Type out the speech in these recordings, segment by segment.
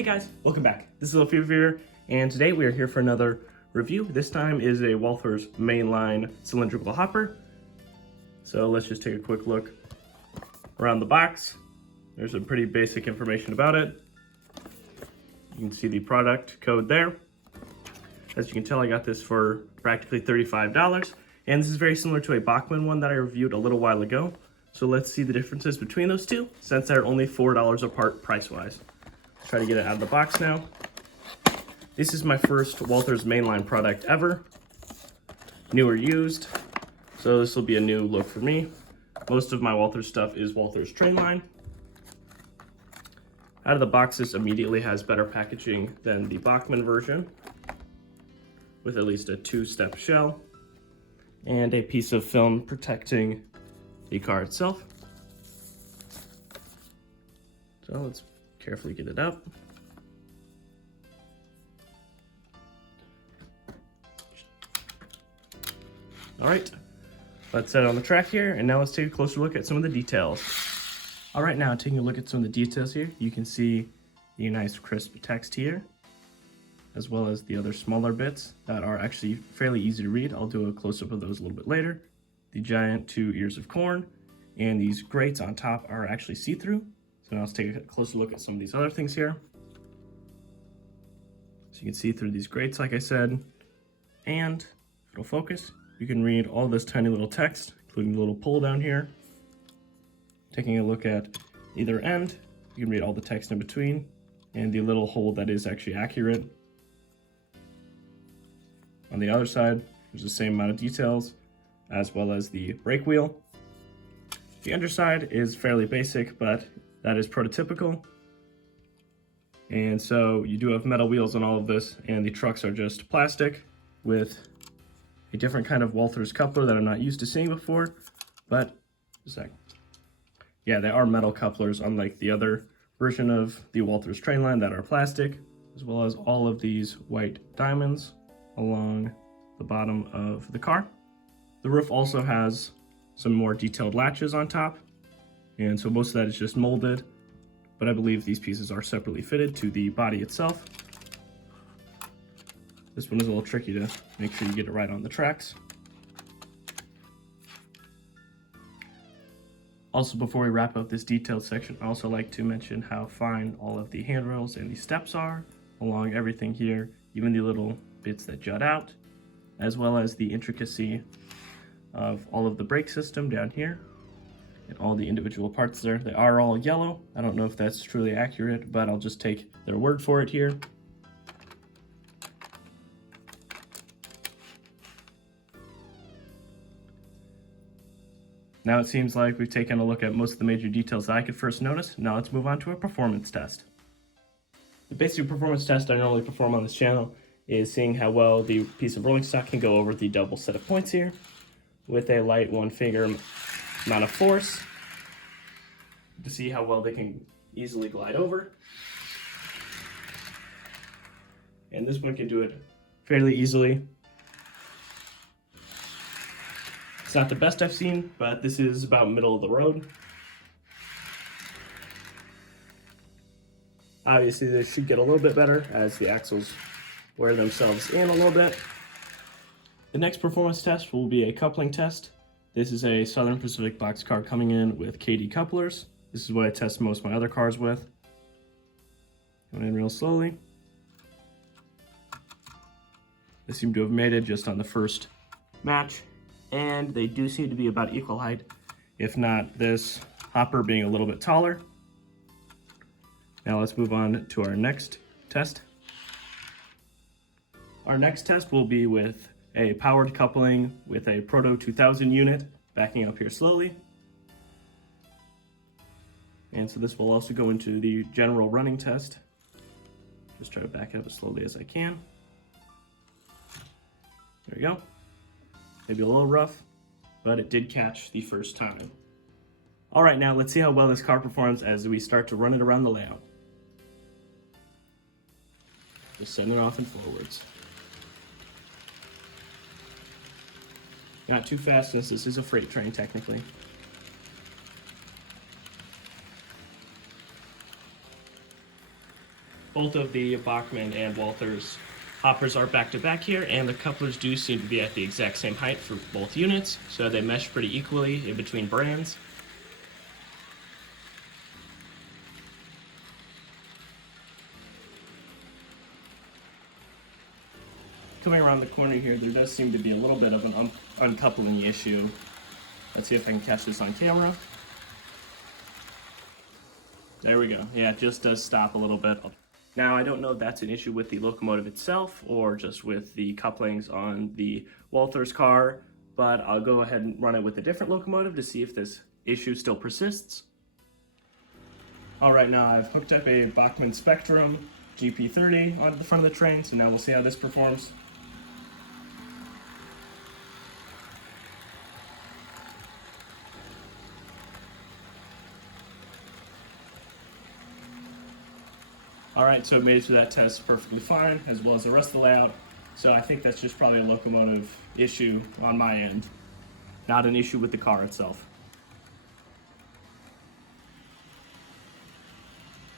Hey guys, welcome back. This is Thelefevrefever, and today we are here for another review. This time is a Walthers Mainline Cylindrical hopper. So let's just take a quick look around the box. There's some pretty basic information about it. You can see the product code there. As you can tell, I got this for practically $35, and this is very similar to a Bachmann one that I reviewed a little while ago. So let's see the differences between those two, since they're only $4 apart price-wise. Try to get it out of the box now. This is my first Walthers Mainline product ever. New or used, so this will be a new look for me. Most of my Walthers stuff is Walthers Trainline. Out of the box, this immediately has better packaging than the Bachmann version, with at least a two-step shell and a piece of film protecting the car itself. So let's carefully get it up. All right, let's set it on the track here, and now let's take a closer look at some of the details. All right, now taking a look at some of the details here, you can see the nice crisp text here, as well as the other smaller bits that are actually fairly easy to read. I'll do a close-up of those a little bit later. The giant 2 ears of corn, and these grates on top are actually see-through. So now let's take a closer look at some of these other things here. So you can see through these grates, like I said, and if it'll focus, you can read all this tiny little text, including the little pull down here. Taking a look at either end, you can read all the text in between, and the little hole that is actually accurate. On the other side, there's the same amount of details, as well as the brake wheel. The underside is fairly basic, but that is prototypical. And so you do have metal wheels on all of this, and the trucks are just plastic with a different kind of Walthers coupler that I'm not used to seeing before. But, yeah, they are metal couplers, unlike the other version of the Walthers Trainline that are plastic, as well as all of these white diamonds along the bottom of the car. The roof also has some more detailed latches on top, and so most of that is just molded, but I believe these pieces are separately fitted to the body itself. This one is a little tricky to make sure you get it right on the tracks. Also, before we wrap up this detailed section, I also like to mention how fine all of the handrails and the steps are along everything here, even the little bits that jut out, as well as the intricacy of all of the brake system down here and all the individual parts there. They are all yellow. I don't know if that's truly accurate, but I'll just take their word for it here. Now it seems like we've taken a look at most of the major details that I could first notice. Now let's move on to a performance test. The basic performance test I normally perform on this channel is seeing how well the piece of rolling stock can go over the double set of points here with a light one-finger amount of force to see how well they can easily glide over. And this one can do it fairly easily. It's not the best I've seen, but this is about middle of the road. Obviously, this should get a little bit better as the axles wear themselves in a little bit. The next performance test will be a coupling test. This is a Southern Pacific boxcar coming in with KD couplers. This is what I test most of my other cars with. Going in real slowly. They seem to have mated just on the first match, and they do seem to be about equal height, if not this hopper being a little bit taller. Now let's move on to our next test. Our next test will be with a powered coupling with a Proto 2000 unit, backing up here slowly. And so this will also go into the general running test. Just try to back it up as slowly as I can. There we go. Maybe a little rough, but it did catch the first time. All right, now let's see how well this car performs as we start to run it around the layout. Just setting it off and forwards. Not too fast, since this is a freight train technically. both of the Bachmann and Walthers hoppers are back to back here, and the couplers do seem to be at the exact same height for both units, so they mesh pretty equally in between brands. Coming around the corner here, there does seem to be a little bit of an uncoupling issue. Let's see if I can catch this on camera. There we go. Yeah, it just does stop a little bit. Now, I don't know if that's an issue with the locomotive itself or just with the couplings on the Walthers car, but I'll go ahead and run it with a different locomotive to see if this issue still persists. All right, now I've hooked up a Bachmann Spectrum GP30 onto the front of the train, so now we'll see how this performs. Alright, so it made it through that test perfectly fine, as well as the rest of the layout. So I think that's just probably a locomotive issue on my end, not an issue with the car itself.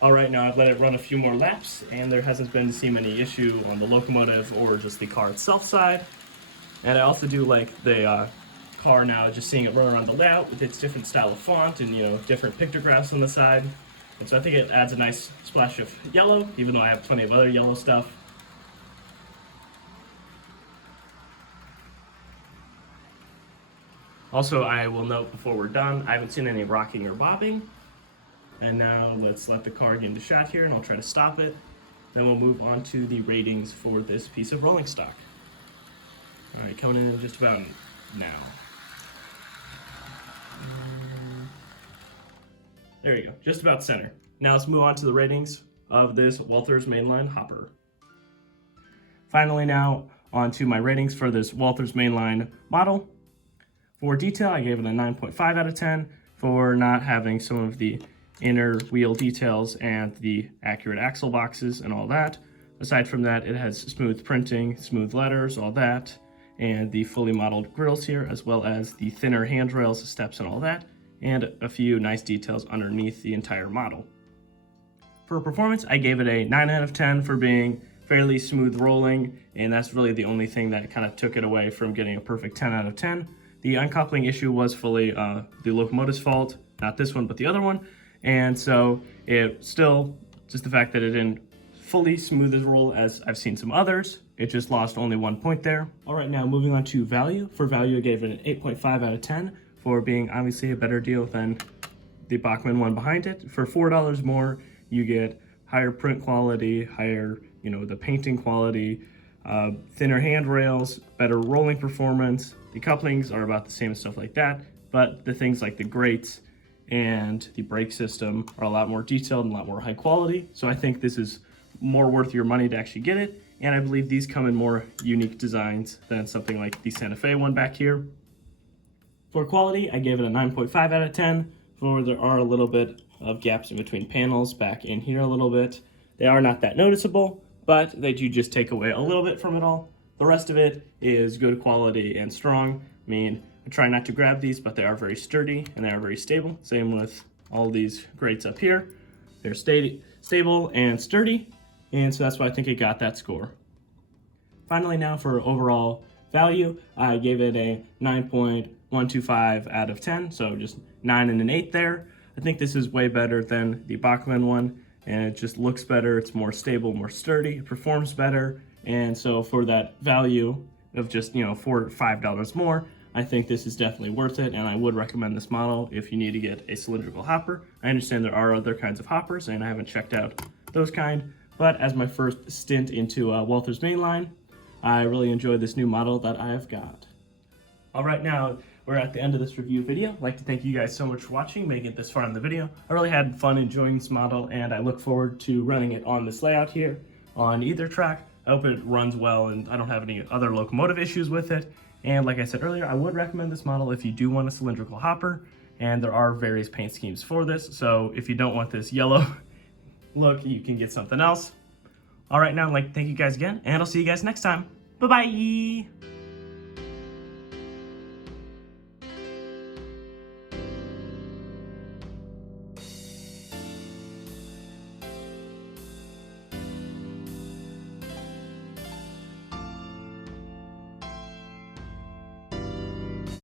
Alright, now I've let it run a few more laps, and there hasn't been any issue on the locomotive or just the car itself side. And I also do like the car now, just seeing it run around the layout with its different style of font and, different pictographs on the side. And so I think it adds a nice splash of yellow, even though I have plenty of other yellow stuff. Also, I will note before we're done, I haven't seen any rocking or bobbing. And now let's let the car get into shot here, and I'll try to stop it. Then we'll move on to the ratings for this piece of rolling stock. All right, coming in just about now. There you go, just about center. Now let's move on to the ratings of this Walthers Mainline hopper. Finally now, on to my ratings for this Walthers Mainline model. For detail, I gave it a 9.5 out of 10 for not having some of the inner wheel details and the accurate axle boxes and all that. Aside from that, it has smooth printing, smooth letters, all that, and the fully modeled grills here, as well as the thinner handrails, steps, and all that, and a few nice details underneath the entire model. For performance, I gave it a 9 out of 10 for being fairly smooth rolling, and that's really the only thing that kind of took it away from getting a perfect 10 out of 10. The uncoupling issue was fully the locomotive's fault, not this one, but the other one, and so it still, just the fact that it didn't fully smooth as roll as I've seen some others, it just lost only 1 point there. All right, now moving on to value. For value, I gave it an 8.5 out of 10. For being obviously a better deal than the Bachmann one behind it. For $4 more, you get higher print quality, higher, the painting quality, thinner handrails, better rolling performance. The couplings are about the same and stuff like that, but the things like the grates and the brake system are a lot more detailed and a lot more high quality. So I think this is more worth your money to actually get it. And I believe these come in more unique designs than something like the Santa Fe one back here. For quality, I gave it a 9.5 out of 10, for there are a little bit of gaps in between panels back in here a little bit. They are not that noticeable, but they do just take away a little bit from it all. The rest of it is good quality and strong. I mean, I try not to grab these, but they are very sturdy and they are very stable. Same with all these grates up here. They're stable and sturdy, and so that's why I think it got that score. Finally now for overall value, I gave it a 9.125 out of 10, so just 9 and an 8 there. I think this is way better than the Bachmann one, and it just looks better, it's more stable, more sturdy, it performs better, and so for that value of just, $4 or $5 more, I think this is definitely worth it, and I would recommend this model if you need to get a cylindrical hopper. I understand there are other kinds of hoppers, and I haven't checked out those kind, but as my first stint into Walthers Mainline, I really enjoyed this new model that I have got. All right, now we're at the end of this review video. I'd like to thank you guys so much for watching, making it this far in the video. I really had fun enjoying this model, and I look forward to running it on this layout here on either track. I hope it runs well and I don't have any other locomotive issues with it. And like I said earlier, I would recommend this model if you do want a cylindrical hopper, and there are various paint schemes for this. So if you don't want this yellow look, you can get something else. All right, now I'd like to thank you guys again, and I'll see you guys next time. Bye-bye!